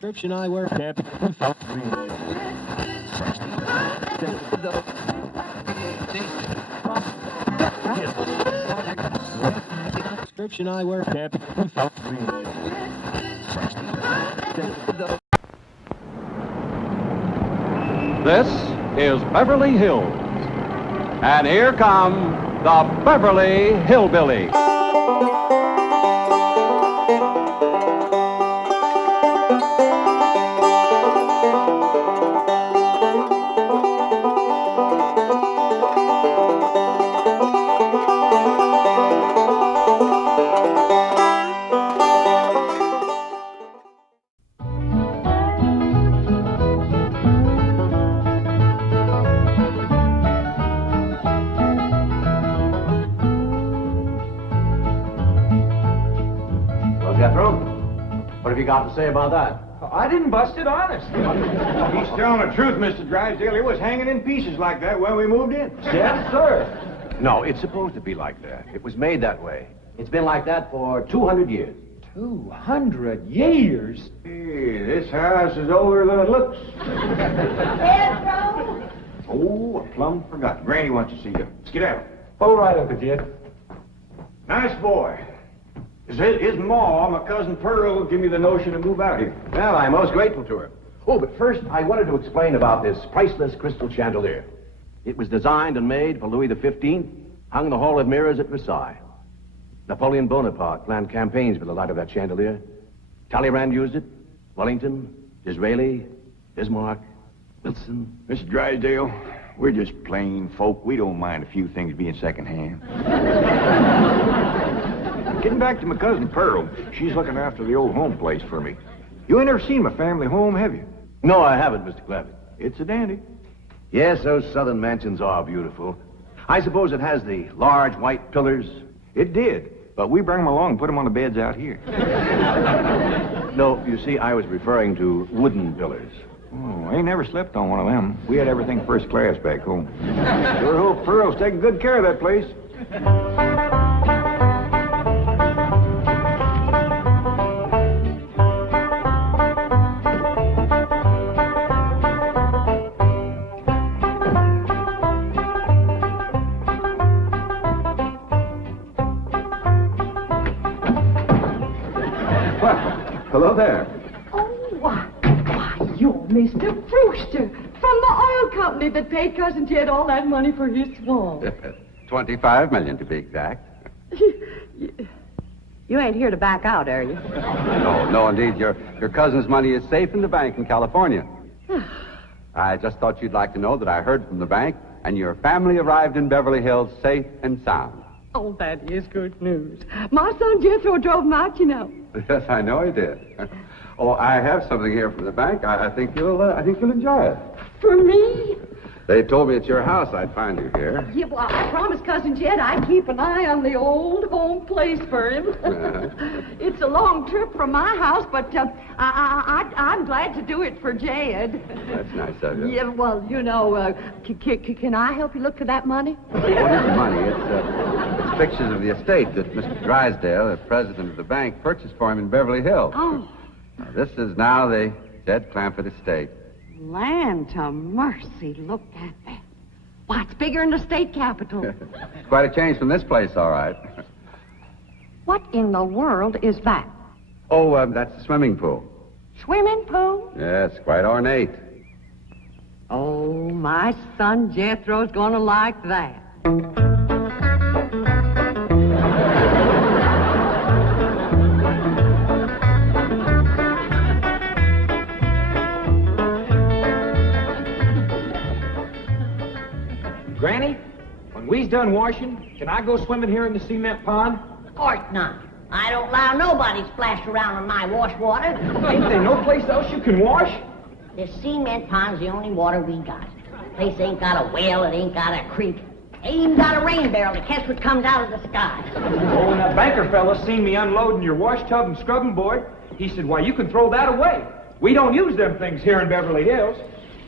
Prescription eyewear. Prescription eyewear. This is Beverly Hills. And here come the Beverly Hillbillies. What have you got to say about that? I didn't bust it, honest. He's telling the truth, Mr. Drysdale. It was hanging in pieces like that when we moved in. Yes, sir. No, it's supposed to be like that. It was made that way. It's been like that for 200 years. 200 years? Hey, this house is older than it looks. Pedro? Oh, I plumb forgot. Granny wants to see you. Let's get out. All right, Uncle Jed. Nice boy. His ma, my cousin Pearl, gave me the notion to move out here. Well, I'm most grateful to her. Oh, but first, I wanted to explain about this priceless crystal chandelier. It was designed and made for Louis XV, hung in the Hall of Mirrors at Versailles. Napoleon Bonaparte planned campaigns with the light of that chandelier. Talleyrand used it. Wellington, Disraeli, Bismarck, Wilson. Mr. Drysdale, we're just plain folk. We don't mind a few things being secondhand. Getting back to my cousin Pearl, she's looking after the old home place for me. You ain't never seen my family home, have you? No, I haven't, Mr. Clappett. It's a dandy. Yes, those southern mansions are beautiful. I suppose it has the large white pillars. It did, but we bring them along and put them on the beds out here. No, you see, I was referring to wooden pillars. Oh, I ain't never slept on one of them. We had everything first class back home. Sure hope Pearl's taking good care of that place. Hello there. Oh, why, you're Mr. Brewster from the oil company that paid Cousin Jed all that money for his swamp. 25 million to be exact. You ain't here to back out, are you? No, indeed. Your cousin's money is safe in the bank in California. I just thought you'd like to know that I heard from the bank, and your family arrived in Beverly Hills safe and sound. Oh, that is good news. My son Jethro drove him out, you know. Yes, I know he did. Oh, I have something here from the bank. I think you'll enjoy it. For me? They told me at your house I'd find you here. Yeah, well, I promised Cousin Jed I'd keep an eye on the old home place for him. It's a long trip from my house, but I'm glad to do it for Jed. That's nice of you. Yeah, well, you know, can I help you look for that money? What is the money? It's pictures of the estate that Mr. Drysdale, the president of the bank, purchased for him in Beverly Hills. Oh. Now, this is now the Jed Clampett estate. Land to mercy, look at that. Why, it's bigger than the state capitol. It's quite a change from this place, all right. What in the world is that? Oh, that's the swimming pool. Swimming pool? Yes, quite ornate. Oh, my son Jethro's gonna like that. Granny, when we's done washing, can I go swimming here in the cement pond? Of course not. I don't allow nobody to splash around in my wash water. Ain't there no place else you can wash? This cement pond's the only water we got. Place ain't got a well, it ain't got a creek. Ain't even got a rain barrel to catch what comes out of the sky. Oh, when that banker fella seen me unloading your wash tub and scrubbing board, he said, why, you can throw that away. We don't use them things here in Beverly Hills.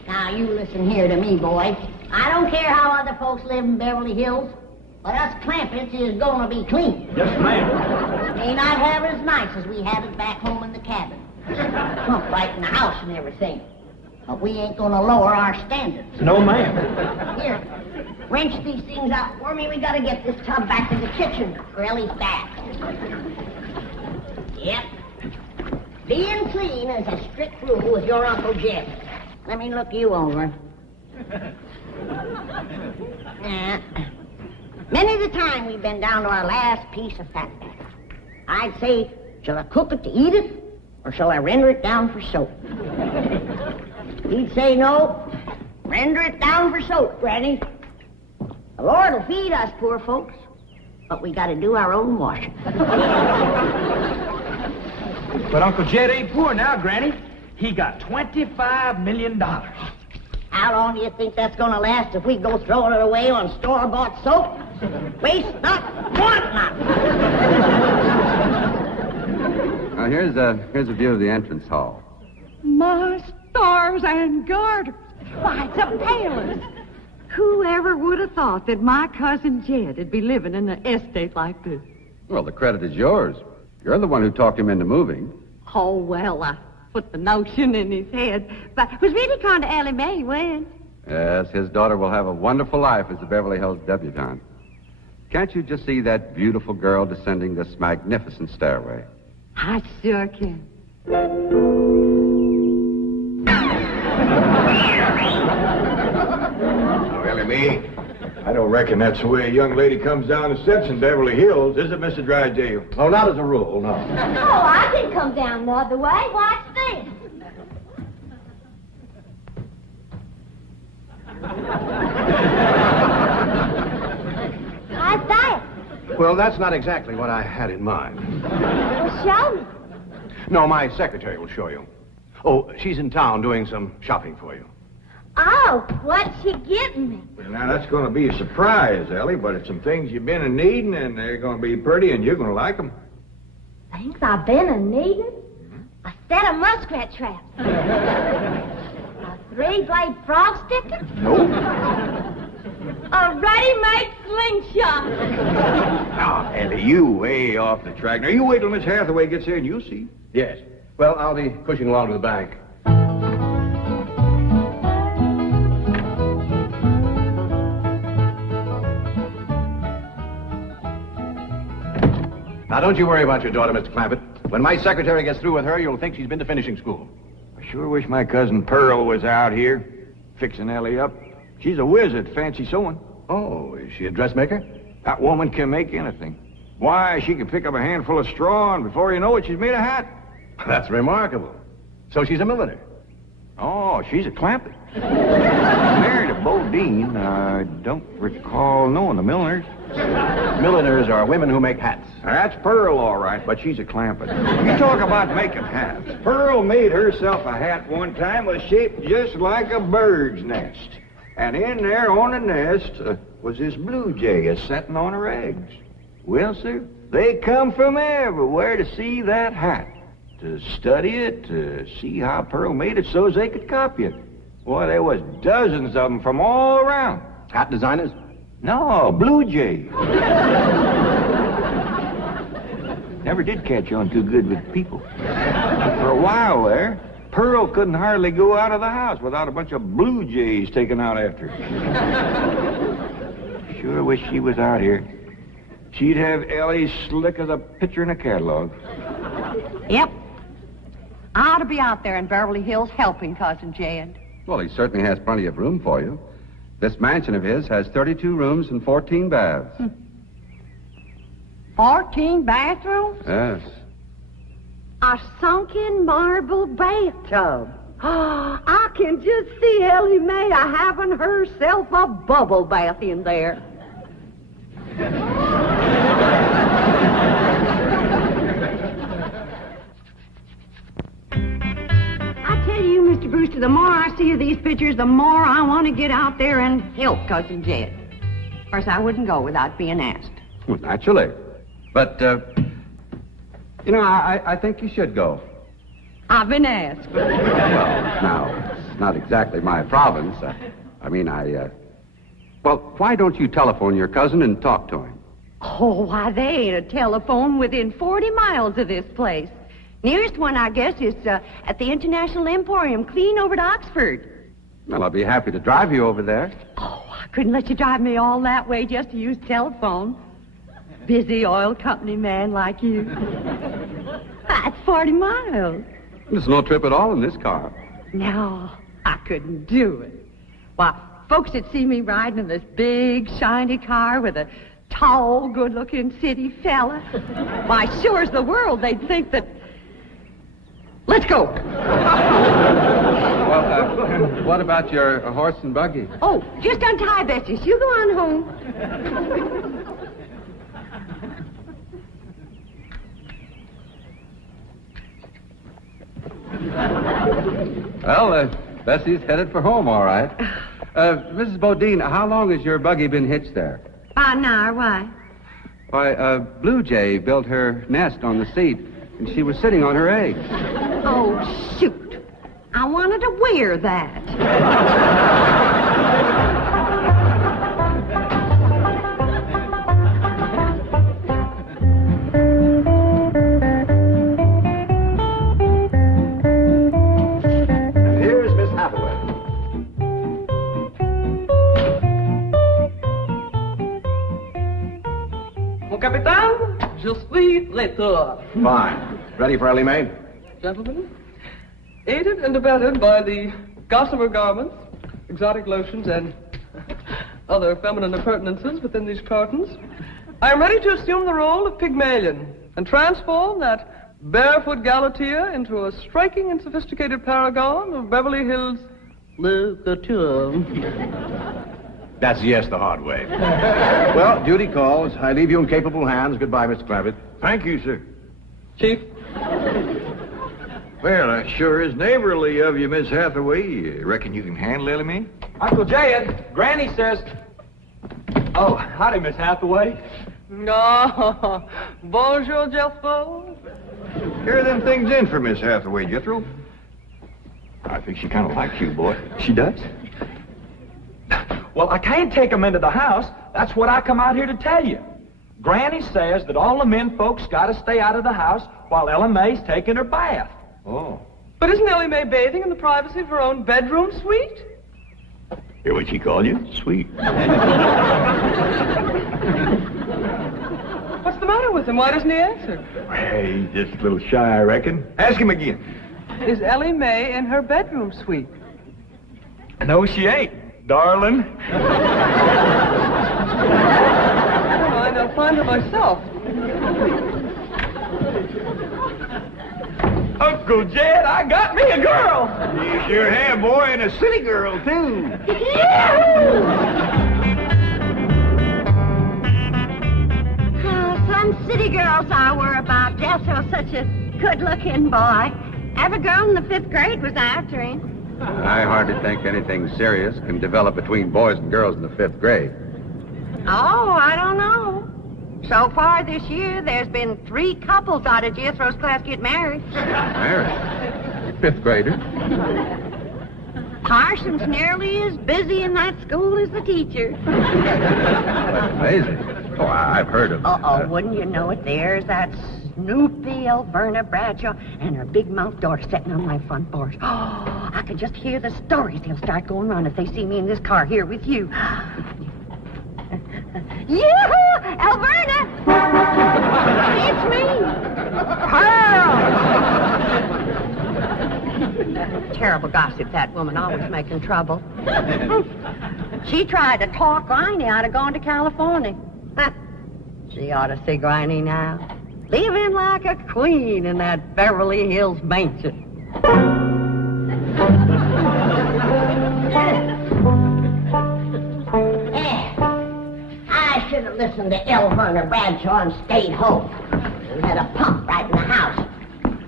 Now, you listen here to me, boy. I don't care how other folks live in Beverly Hills, but us Clampetts is gonna be clean. Yes, ma'am. May not have it as nice as we have it back home in the cabin. Pump right in the house and everything. But we ain't gonna lower our standards. No, ma'am. Here, wrench these things out for me. We gotta get this tub back to the kitchen for Elly's bath. Yep. Being clean is a strict rule with your Uncle Jed. Let me look you over. Many's the time we've been down to our last piece of fat. I'd say, shall I cook it to eat it, or shall I render it down for soap? He'd say no. Render it down for soap, Granny. The Lord will feed us poor folks, but we gotta do our own washing. But Uncle Jed ain't poor now, Granny. He got $25 million. How long do you think that's gonna last if we go throwing it away on store-bought soap? Waste not, want not. Now, here's a view of the entrance hall. My stars and garters. Why, it's a palace. Whoever would have thought that my cousin Jed would be living in an estate like this? Well, the credit is yours. You're the one who talked him into moving. Oh, well, I put the notion in his head. But it was really kind of Elly May when. Yes, his daughter will have a wonderful life as a Beverly Hills debutante. Can't you just see that beautiful girl descending this magnificent stairway? I sure can. Oh, Elly May, I don't reckon that's the way a young lady comes down the steps in Beverly Hills, is it, Mr. Drysdale? Oh, not as a rule, no. Oh, I can come down the other way. Watch this. How's that? Well, that's not exactly what I had in mind. Well, show me. No, my secretary will show you. Oh, she's in town doing some shopping for you. Oh, what's she getting me? Well, now, that's going to be a surprise, Ellie, but it's some things you've been needing, and they're going to be pretty, and you're going to like them. Things I've been a-needing? A set of muskrat traps. A three-blade frog sticker? Nope. A ready-made slingshot. Now, Ellie, you way off the track. Now, you wait till Miss Hathaway gets here, and you'll see. Yes. Well, I'll be pushing along to the bank. Now, don't you worry about your daughter, Mr. Clampett. When my secretary gets through with her, you'll think she's been to finishing school. I sure wish my cousin Pearl was out here, fixing Ellie up. She's a whiz at fancy sewing. Oh, is she a dressmaker? That woman can make anything. Why, she can pick up a handful of straw, and before you know it, she's made a hat. That's remarkable. So she's a milliner. Oh, she's a Clampett. Married a Bodine. I don't recall knowing the milliners. Milliners are women who make hats. That's Pearl, all right, but she's a Clampett. You talk about making hats. Pearl made herself a hat one time that was shaped just like a bird's nest. And in there on the nest was this blue jay a-setting on her eggs. Well, sir, they come from everywhere to see that hat, to study it, to see how Pearl made it so as they could copy it. Boy, there was dozens of them from all around. Hat designers? No, blue jay. Never did catch on too good with people. For a while there, Pearl couldn't hardly go out of the house without a bunch of blue jays taken out after her. Sure wish she was out here. She'd have Ellie slick as a picture in a catalog. Yep. I ought to be out there in Beverly Hills helping Cousin Jed. Well, he certainly has plenty of room for you. This mansion of his has 32 rooms and 14 baths. 14 bathrooms? Yes. A sunken marble bathtub. I can just see Elly May having herself a bubble bath in there. I tell you, Mr. Brewster, the more I see of these pictures, the more I want to get out there and help Cousin Jed. Of course, I wouldn't go without being asked. Well, naturally. But, I think you should go. I've been asked. Well, now, it's not exactly my province. Well, why don't you telephone your cousin and talk to him? Oh, why, there ain't a telephone within 40 miles of this place. Nearest one, I guess, is at the International Emporium, clean over to Oxford. Well, I'll be happy to drive you over there. Oh, I couldn't let you drive me all that way just to use telephone. Busy oil company man like you. That's 40 miles. There's no trip at all in this car. No, I couldn't do it. Why, folks that see me riding in this big, shiny car with a tall, good-looking city fella, why, sure as the world, they'd think that... Let's go. Well, what about your horse and buggy? Oh, just untie Betsy. You go on home. Well, Bessie's headed for home, all right. Mrs. Bodine, how long has your buggy been hitched there? About an hour. Why? Why, Blue Jay built her nest on the seat, and she was sitting on her eggs. Oh, shoot. I wanted to wear that. And here's Miss Hathaway. Mon capitaine, je suis l'état. Fine. Ready for Elly May? Gentlemen, aided and abetted by the gossamer garments, exotic lotions, and other feminine appurtenances within these cartons, I am ready to assume the role of Pygmalion and transform that barefoot Galatea into a striking and sophisticated paragon of Beverly Hills literature. That's yes the hard way. Well, duty calls. I leave you in capable hands. Goodbye, Mr. Clavitt. Thank you, sir. Chief, Well, that sure is neighborly of you, Miss Hathaway. Reckon you can handle Elly May? Uncle Jed, Granny says... Oh, howdy, Miss Hathaway. oh, bonjour, Jethro. Carry them things in for Miss Hathaway, Jethro. I think she kind of likes you, boy. She does? Well, I can't take them into the house. That's what I come out here to tell you. Granny says that all the men folks got to stay out of the house while Elly May's taking her bath. Oh. But isn't Elly May bathing in the privacy of her own bedroom suite? Hear what she called you? Sweet. What's the matter with him? Why doesn't he answer? Hey, he's just a little shy, I reckon. Ask him again. Is Elly May in her bedroom suite? No, she ain't, darling. Never mind, I'll find her myself. Uncle Jed, I got me a girl. You sure have, boy, and a city girl, too. Some city girls I were about. Jethro's such a good-looking boy. Every girl in the 5th grade was after him. I hardly think anything serious can develop between boys and girls in the 5th grade. Oh, I don't know. So far this year, there's been 3 couples out of Jethro's class get married. Married? 5th grader? Parson's nearly as busy in that school as the teacher. That's amazing. Oh, I've heard of Uh-oh, wouldn't you know it? There's that Snoopy Alverna Bradshaw and her big-mouthed daughter sitting on my front porch. Oh, I could just hear the stories they'll start going on if they see me in this car here with you. Yoo-hoo! Alverna! It's me! Pearl! Terrible gossip, that woman, always making trouble. She tried to talk Granny out of going to California. She ought to see Granny now. Living like a queen in that Beverly Hills mansion. I should have listened to Alverna Bradshaw and stayed home. We had a pump right in the house.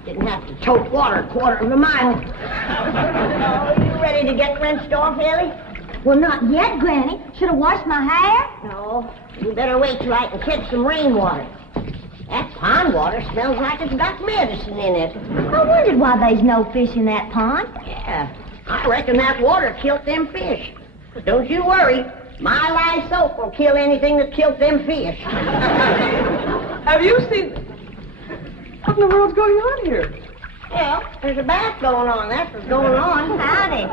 Didn't have to tote water a quarter of a mile. Oh, you ready to get rinsed off, Elly? Well, not yet, Granny. Should have washed my hair. No, you better wait till I can catch some rainwater. That pond water smells like it's got medicine in it. I wondered why there's no fish in that pond. Yeah, I reckon that water killed them fish. But don't you worry. My lye soap will kill anything that killed them fish. Have you seen... What in the world's going on here? Well, there's a bath going on. That's what's going on. Howdy.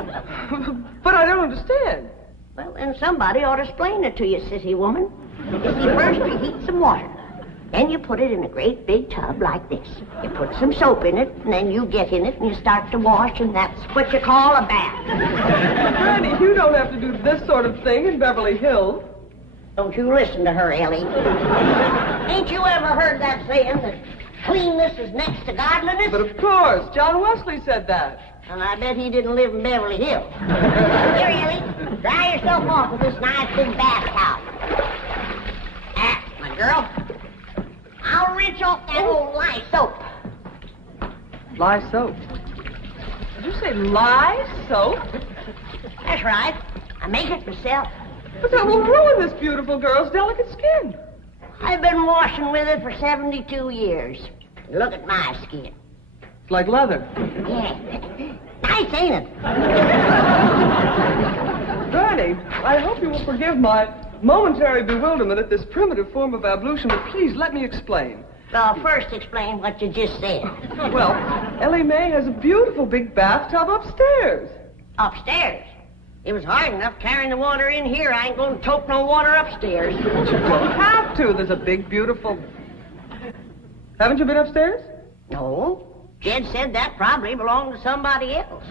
But I don't understand. Well, then somebody ought to explain it to you, sissy woman. You see, first you heat some water. Then you put it in a great big tub like this. You put some soap in it, and then you get in it and you start to wash, and that's what you call a bath. Granny, you don't have to do this sort of thing in Beverly Hills. Don't you listen to her, Ellie. Ain't you ever heard that saying that cleanness is next to godliness? But of course, John Wesley said that. And I bet he didn't live in Beverly Hills. Here, Ellie, dry yourself off with this nice big bath towel. Ah, my girl. I'll rinse off that old lye soap. Lye soap. Did you say lye soap? That's right. I make it myself. But that will ruin this beautiful girl's delicate skin. I've been washing with it for 72 years. Look at my skin. It's like leather. Yeah. Nice, ain't it? Granny, I hope you will forgive my momentary bewilderment at this primitive form of ablution, but please let me explain. Well, first explain what you just said. Well, Elly May has a beautiful big bathtub upstairs. Upstairs? It was hard enough carrying the water in here. I ain't going to tote no water upstairs. You don't have to. There's a big, beautiful... Haven't you been upstairs? No. Jed said that probably belonged to somebody else.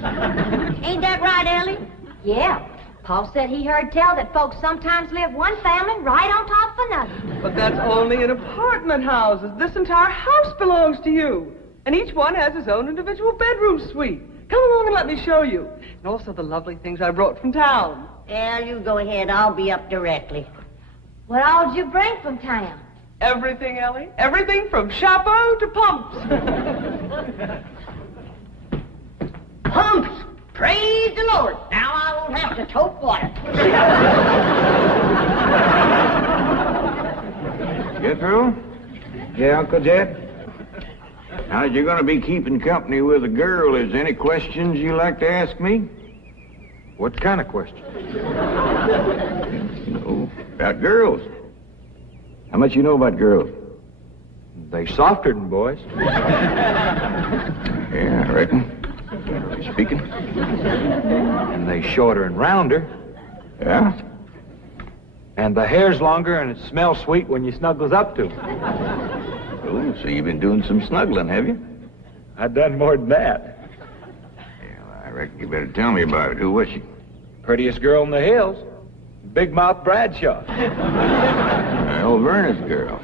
Ain't that right, Ellie? Yeah. Paul said he heard tell that folks sometimes live one family right on top of another. But that's only in apartment houses. This entire house belongs to you. And each one has his own individual bedroom suite. Come along and let me show you. And also the lovely things I brought from town. Yeah, you go ahead. I'll be up directly. What all did you bring from town? Everything, Ellie. Everything from chapeau to pumps. Pumps! Praise the Lord. Now I won't have to tote water. Jethro? Yeah, Uncle Jed? Now, as you're going to be keeping company with a girl, is there any questions you like to ask me? What kind of question? About girls. How much you know about girls? They softer than boys. Yeah, I reckon. Generally speaking. And they shorter and rounder. Yeah? And the hair's longer and it smells sweet when you snuggles up to 'em. Oh, so you've been doing some snuggling, have you? I've done more than that. Yeah, I reckon you better tell me about it. Who was she? Prettiest girl in the hills. Big Mouth Bradshaw. Old Verna's girl.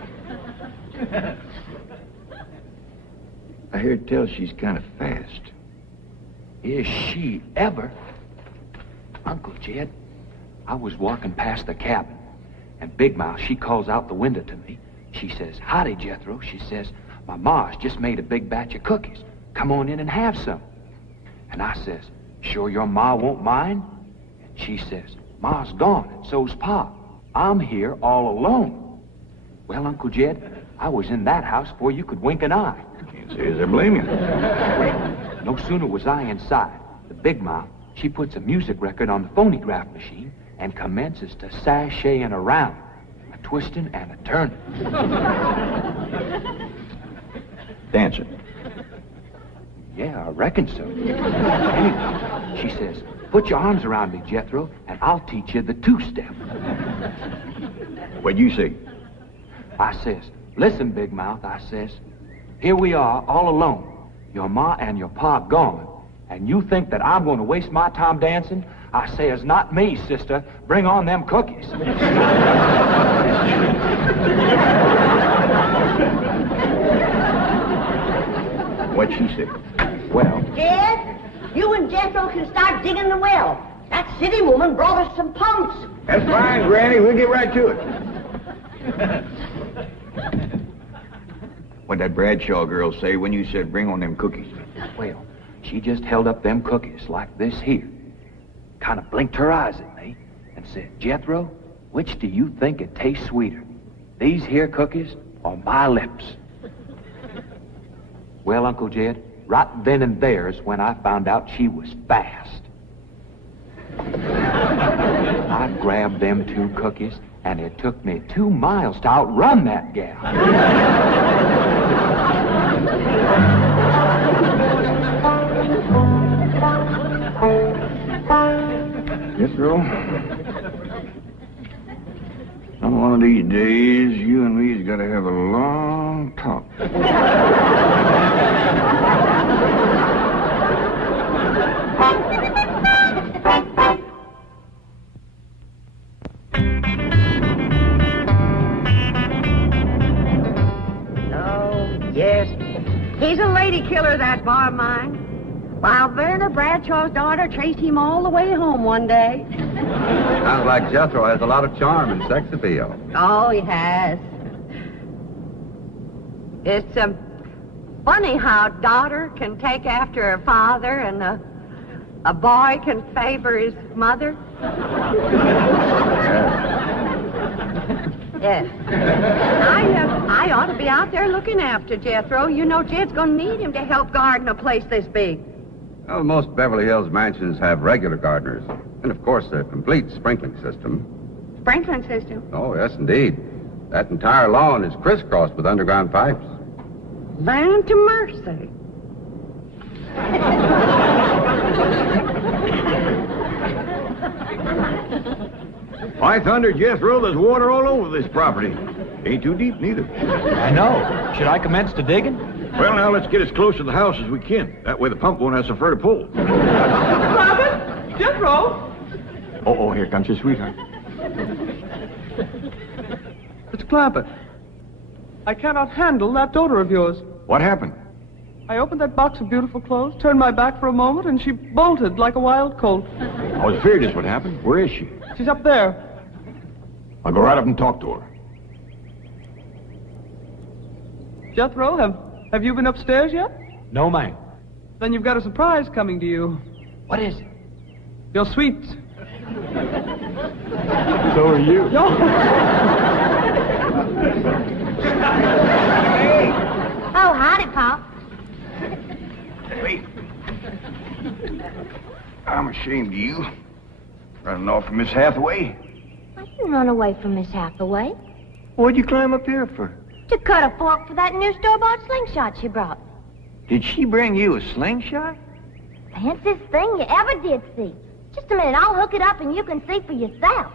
I heard tell she's kind of fast. Is she ever? Uncle Jed, I was walking past the cabin, and Big Mouth, she calls out the window to me. She says, "Howdy, Jethro." She says, "My ma's just made a big batch of cookies. Come on in and have some." And I says, "Sure your ma won't mind?" And she says, "Ma's gone, and so's Pa. I'm here all alone." Well, Uncle Jed, I was in that house before you could wink an eye. Can't say as I blame you. No sooner was I inside, the Big Mouth, she puts a music record on the phonograph machine and commences to sashaying around, a twisting and a turning. Dancing. Yeah, I reckon so. Anyway, she says, "Put your arms around me, Jethro, and I'll teach you the two-step." What'd you say? I says, "Listen, Big Mouth," I says, "here we are all alone. Your ma and your pa gone. And you think that I'm going to waste my time dancing?" I says, "Not me, sister. Bring on them cookies." What'd she say? Well, Jed, you and Jethro can start digging the well. That city woman brought us some pumps. That's fine, Granny. We'll get right to it. What'd that Bradshaw girl say when you said bring on them cookies? well, she just held up them cookies like this here. Kind of blinked her eyes at me and said, "Jethro, which do you think it tastes sweeter? These here cookies or my lips?" Well, Uncle Jed, right then and there is when I found out she was fast. I grabbed them two cookies, and it took me 2 miles to outrun that gal. Jethro, on one of these days, you and me's got to have a long talk. Oh, yes. He's a lady killer, that bar of mine. While Werner Bradshaw's daughter traced him all the way home one day. Sounds like Jethro has a lot of charm and sex appeal. Oh, he has. It's funny how a daughter can take after her father and a boy can favor his mother. Yes. I ought to be out there looking after Jethro. You know, Jed's going to need him to help garden a place this big. Well, most Beverly Hills mansions have regular gardeners. And, of course, a complete sprinkling system. Sprinkling system? Oh, yes, indeed. That entire lawn is crisscrossed with underground pipes. Land to mercy. By thunder, Jethro, there's water all over this property. Ain't too deep, neither. I know. Should I commence to digging? Well, now, let's get as close to the house as we can. That way the pump won't have so far to pull. Clampett? Jethro? Oh, here comes your sweetheart. Mr. Clampett, I cannot handle that daughter of yours. What happened? I opened that box of beautiful clothes, turned my back for a moment, and she bolted like a wild colt. I was afraid this would happen. Where is she? She's up there. I'll go right up and talk to her. Jethro, have you been upstairs yet? No, ma'am. Then you've got a surprise coming to you. What is it? Your sweets. So are you. Oh, howdy, Pop. Wait. I'm ashamed of you. Running off from Miss Hathaway. I didn't run away from Miss Hathaway. What'd you climb up here for? To cut a fork for that new store-bought slingshot she brought. Did she bring you a slingshot? Fanciest thing you ever did see. Just a minute, I'll hook it up and you can see for yourself.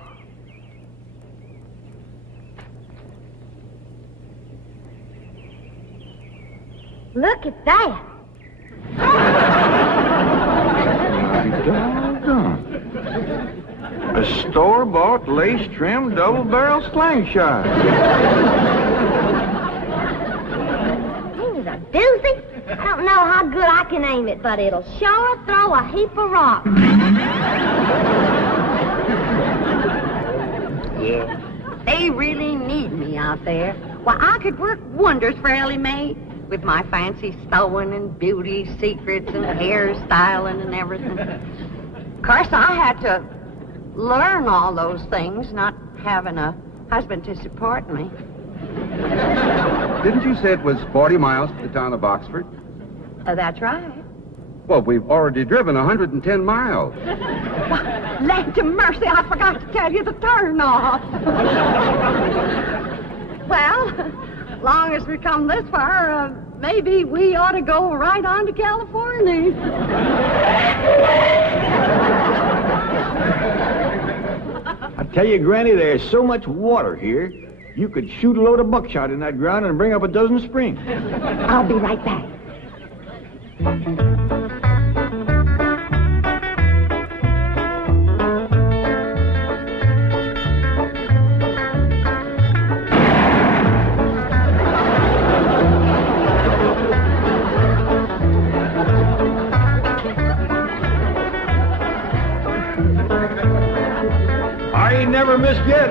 Look at that. Doggone. A store-bought, lace-trimmed, double-barrel slingshot. Ain't it a doozy? I don't know how good I can aim it, but it'll sure throw a heap of rocks. Yeah. They really need me out there. Why, I could work wonders for Elly May with my fancy sewing and beauty secrets and hairstyling and everything. Of course, I had to learn all those things, not having a husband to support me. Didn't you say it was 40 miles to the town of Oxford? That's right. Well, we've already driven 110 miles. Land to mercy, I forgot to tell you the turn off. Well, long as we come this far, maybe we ought to go right on to California. I tell you, Granny, there's so much water here, you could shoot a load of buckshot in that ground and bring up a dozen springs. I'll be right back. I ain't never missed yet.